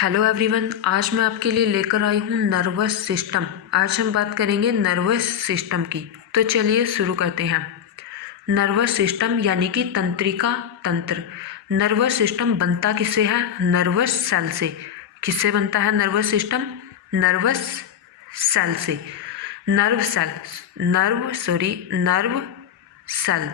Hello everyone, आज मैं आपके लिए लेकर आई हूँ नर्वस सिस्टम। आज हम बात करेंगे नर्वस सिस्टम की। तो चलिए शुरू करते हैं। नर्वस सिस्टम यानी कि तंत्रिका तंत्र। नर्वस सिस्टम बनता किससे है? नर्वस सेल से। किससे बनता है नर्वस सिस्टम? नर्वस सेल से। नर्व सेल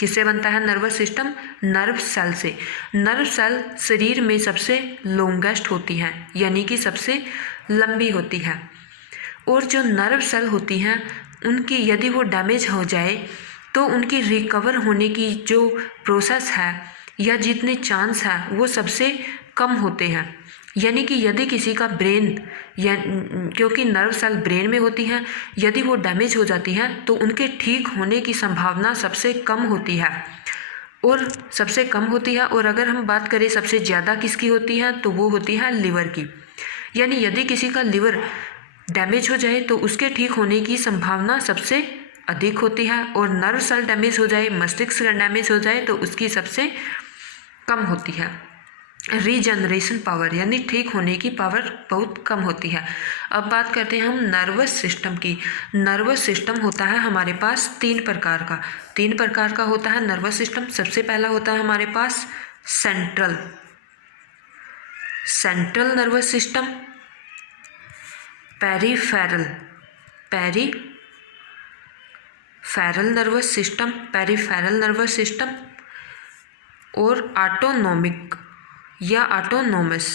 किससे बनता है नर्वस सिस्टम? नर्व सेल से। नर्व सेल शरीर में सबसे लॉन्गेस्ट होती हैं, यानी कि सबसे लंबी होती है। और जो नर्व सेल होती हैं उनकी यदि वो डैमेज हो जाए तो उनकी रिकवर होने की जो प्रोसेस है या जितने चांस है वो सबसे कम होते हैं। यानी कि यदि किसी का ब्रेन या क्योंकि नर्व सेल ब्रेन में होती हैं, यदि वो डैमेज हो जाती हैं तो उनके ठीक होने की संभावना सबसे कम होती है और अगर हम बात करें सबसे ज़्यादा किसकी होती है तो वो होती है लिवर की। यानी यदि किसी का लिवर डैमेज हो जाए तो उसके ठीक होने की संभावना सबसे अधिक होती है, और नर्व सेल डैमेज हो जाए, मस्तिष्क डैमेज हो जाए तो उसकी सबसे कम होती है। रीजनरेशन पावर यानी ठीक होने की पावर बहुत कम होती है। अब बात करते हैं हम नर्वस सिस्टम की। नर्वस सिस्टम होता है हमारे पास तीन प्रकार का होता है नर्वस सिस्टम। सबसे पहला होता है हमारे पास central nervous system, peripheral nervous system और ऑटोनोमिक या ऑटोनोमस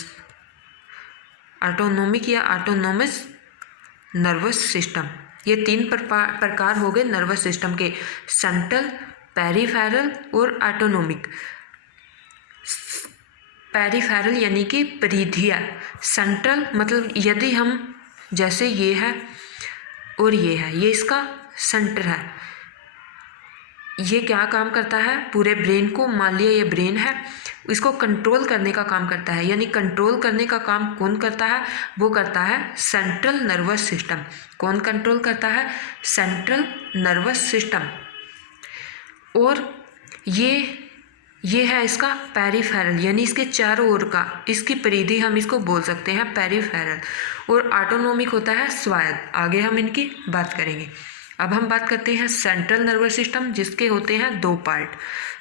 नर्वस सिस्टम। ये तीन प्रकार हो गए नर्वस सिस्टम के, सेंट्रल, पेरीफेरल और ऑटोनोमिक। पेरीफेरल यानी कि परिधीय। सेंट्रल मतलब यदि हम जैसे ये है और ये है, ये इसका सेंटर है। ये क्या काम करता है? पूरे ब्रेन को, मान लिया ये ब्रेन है, इसको कंट्रोल करने का काम करता है। यानी कंट्रोल करने का काम कौन करता है? वो करता है सेंट्रल नर्वस सिस्टम। कौन कंट्रोल करता है? Central nervous system. और ये है इसका पेरीफेरल, यानी इसके चारों ओर का, इसकी परिधि हम इसको बोल सकते हैं पेरीफेरल। और ऑटोनोमिक होता है स्वायत्त। आगे हम इनकी बात करेंगे। अब हम बात करते हैं सेंट्रल नर्वस सिस्टम, जिसके होते हैं दो पार्ट।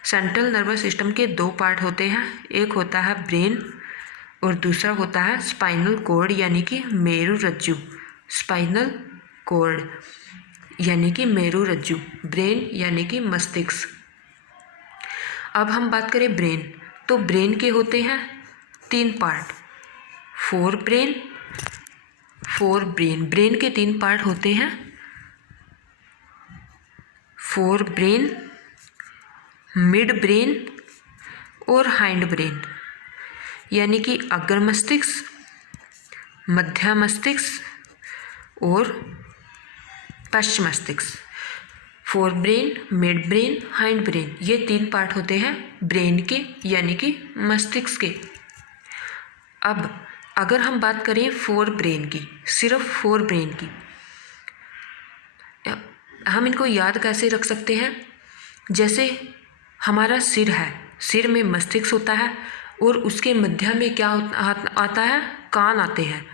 सेंट्रल नर्वस सिस्टम के दो पार्ट होते हैं, एक होता है ब्रेन और दूसरा होता है स्पाइनल कॉर्ड यानी कि मेरुरज्जु। स्पाइनल कॉर्ड यानी कि मेरुरज्जु, ब्रेन यानी कि मस्तिष्क। अब हम बात करें ब्रेन, तो ब्रेन के होते हैं तीन पार्ट, फोर ब्रेन के तीन पार्ट होते हैं, फोर ब्रेन, मिड ब्रेन और हाइंड ब्रेन। यानी कि अग्र मस्तिष्क, मध्य मस्तिष्क और पश्च मस्तिष्क। Fore brain, mid brain, hind brain, ये तीन पार्ट होते हैं ब्रेन के यानी कि मस्तिष्क के। अब अगर हम बात करें फोर ब्रेन की, सिर्फ फोर ब्रेन की, हम इनको याद कैसे रख सकते हैं? जैसे हमारा सिर है, सिर में मस्तिष्क होता है और उसके मध्य में क्या आता है? कान आते हैं।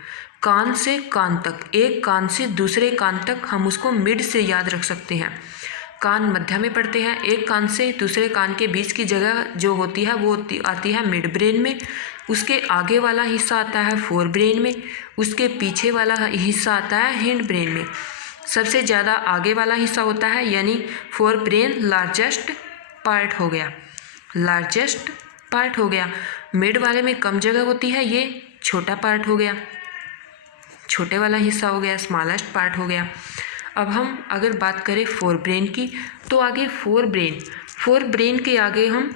कान से कान तक, एक कान से दूसरे कान तक, हम उसको मिड से याद रख सकते हैं। कान मध्य में पड़ते हैं, एक कान से दूसरे कान के बीच की जगह जो होती है वो आती है मिड ब्रेन में। उसके आगे वाला हिस्सा आता है फोर ब्रेन में, उसके पीछे वाला हिस्सा आता है हिंड ब्रेन में। सबसे ज़्यादा आगे वाला हिस्सा होता है, यानी फोर ब्रेन लार्जेस्ट पार्ट हो गया। मिड वाले में कम जगह होती है, ये छोटा पार्ट हो गया, छोटे वाला हिस्सा हो गया, स्मॉलेस्ट पार्ट हो गया। अब हम अगर बात करें फोर ब्रेन की, तो आगे फोर ब्रेन के आगे हम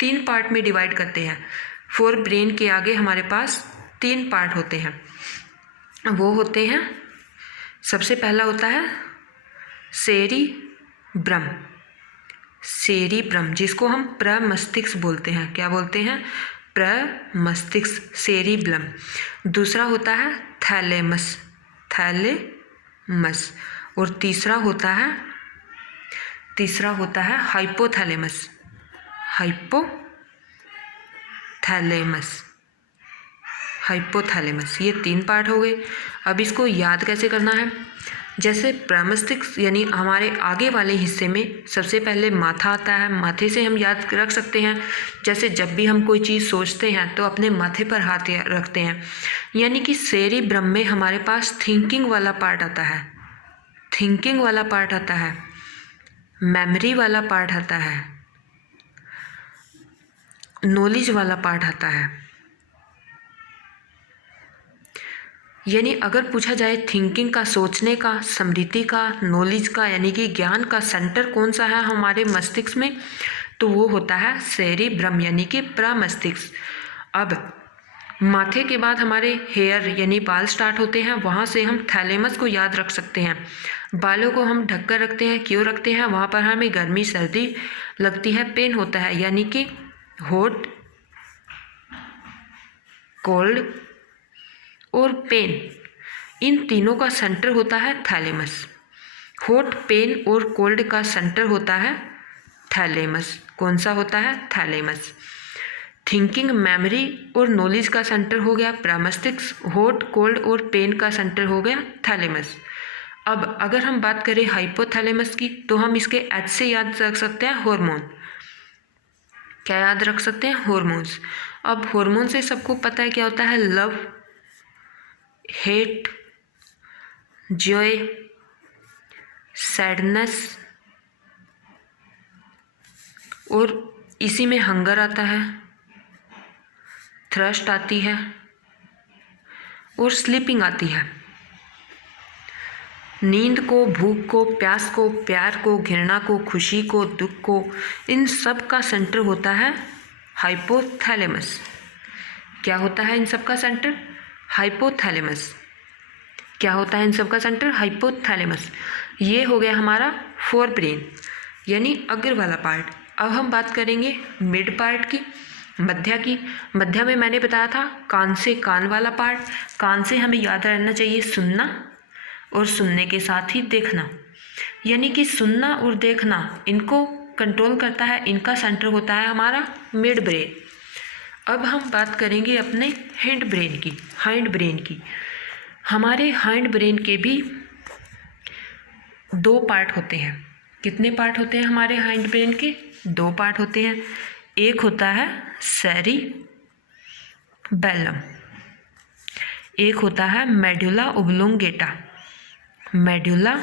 तीन पार्ट में डिवाइड करते हैं। फोर ब्रेन के आगे हमारे पास तीन पार्ट होते हैं, वो होते हैं, सबसे पहला होता है सेरिब्रम, जिसको हम प्रमस्तिष्क बोलते हैं। क्या बोलते हैं? प्रमस्तिष्क, सेरिब्रम। दूसरा होता है थैलेमस, और तीसरा होता है हाइपोथैलेमस। ये 3 पार्ट हो गए। अब इसको याद कैसे करना है? जैसे प्रमस्तिष्क यानी हमारे आगे वाले हिस्से में सबसे पहले माथा आता है। माथे से हम याद रख सकते हैं। जैसे जब भी हम कोई चीज़ सोचते हैं तो अपने माथे पर हाथ रखते हैं। यानी कि सेरिब्रम में हमारे पास थिंकिंग वाला पार्ट आता है, थिंकिंग वाला पार्ट आता है, मेमोरी वाला पार्ट आता है, नॉलेज वाला पार्ट आता है। यानी अगर पूछा जाए थिंकिंग का, सोचने का, स्मृति का, नॉलेज का यानी कि ज्ञान का सेंटर कौन सा है हमारे मस्तिष्क में, तो वो होता है सेरिब्रम यानी कि प्रमस्तिष्क। अब माथे के बाद हमारे हेयर यानी बाल स्टार्ट होते हैं। वहाँ से हम थैलेमस को याद रख सकते हैं। बालों को हम ढक कर रखते हैं। क्यों रखते हैं? वहाँ पर हमें गर्मी सर्दी लगती है, पेन होता है, यानी कि हॉट, कोल्ड और पेन, इन तीनों का सेंटर होता है थैलेमस। हॉट, पेन और कोल्ड का सेंटर होता है थैलेमस। कौन सा होता है? थैलेमस। थिंकिंग, मेमोरी और नॉलेज का सेंटर हो गया प्रमस्तिष्क। हॉट, कोल्ड और पेन का सेंटर हो गया थैलेमस। अब अगर हम बात करें हाइपोथैलेमस की, तो हम इसके एच से याद रख सकते हैं हार्मोन। क्या याद रख सकते हैं? हार्मोन्स। अब हार्मोन से सबको पता है क्या होता है? लव, हेट, जॉय, सैडनेस और इसी में हंगर आता है, थ्रस्ट आती है और स्लीपिंग आती है। नींद को, भूख को, प्यास को, प्यार को, घृणा को, खुशी को, दुख को, इन सब का सेंटर होता है हाइपोथैलेमस। क्या होता है इन सब का सेंटर? हाइपोथैलेमस। क्या होता है इन सब का सेंटर? हाइपोथैलेमस। ये हो गया हमारा फोर ब्रेन यानी अग्र वाला पार्ट। अब हम बात करेंगे मिड पार्ट की, मध्य की। मध्य में मैंने बताया था कान से, कान वाला पार्ट। कान से हमें याद रहना चाहिए सुनना और सुनने के साथ ही देखना, यानी कि सुनना और देखना इनको कंट्रोल करता है। इनका सेंटर होता है हमारा मिड ब्रेन। अब हम बात करेंगे अपने हैंड ब्रेन की, हाइंड ब्रेन की। हमारे हाइंड ब्रेन के भी 2 पार्ट होते हैं। कितने पार्ट होते हैं हमारे हाइंड ब्रेन के? 2 पार्ट होते हैं। एक होता है सेरिबैलम, एक होता है medulla oblongata. Medulla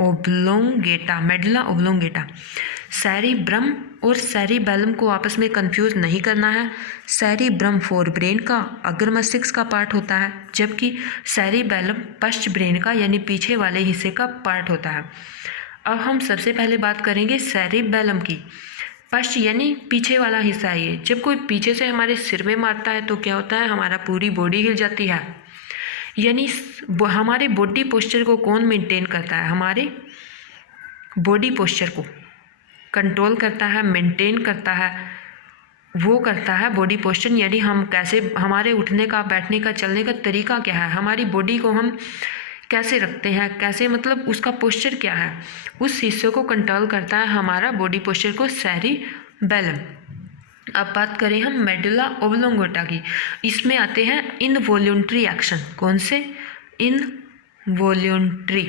oblongata. Cerebrum और सेरिबैलम को आपस में कंफ्यूज नहीं करना है। सेरिब्रम फोर ब्रेन का, अग्र मस्तिष्क का पार्ट होता है, जबकि सेरिबैलम पश्च ब्रेन का यानी पीछे वाले हिस्से का पार्ट होता है। अब हम सबसे पहले बात करेंगे सेरिबैलम की। पश्च यानी पीछे वाला हिस्सा है ये। जब कोई पीछे से हमारे सिर में मारता है तो क्या होता है? हमारा पूरी बॉडी हिल जाती है। यानी हमारे बॉडी पोस्चर को कौन मेंटेन करता है? हमारे बॉडी पोस्चर को कंट्रोल करता है, मेंटेन करता है, वो करता है बॉडी पोस्चर। यानी हम कैसे, हमारे उठने का, बैठने का, चलने का तरीका क्या है, हमारी बॉडी को हम कैसे रखते हैं, कैसे मतलब उसका पोस्चर क्या है, उस हिस्से को कंट्रोल करता है हमारा बॉडी पोस्चर को सेरिबैलम। अब बात करें हम मेडुला ओब्लोंगेटा की। इसमें आते हैं इनवॉल्यूंटरी एक्शन। कौन से? इनवॉल्यूंटरी।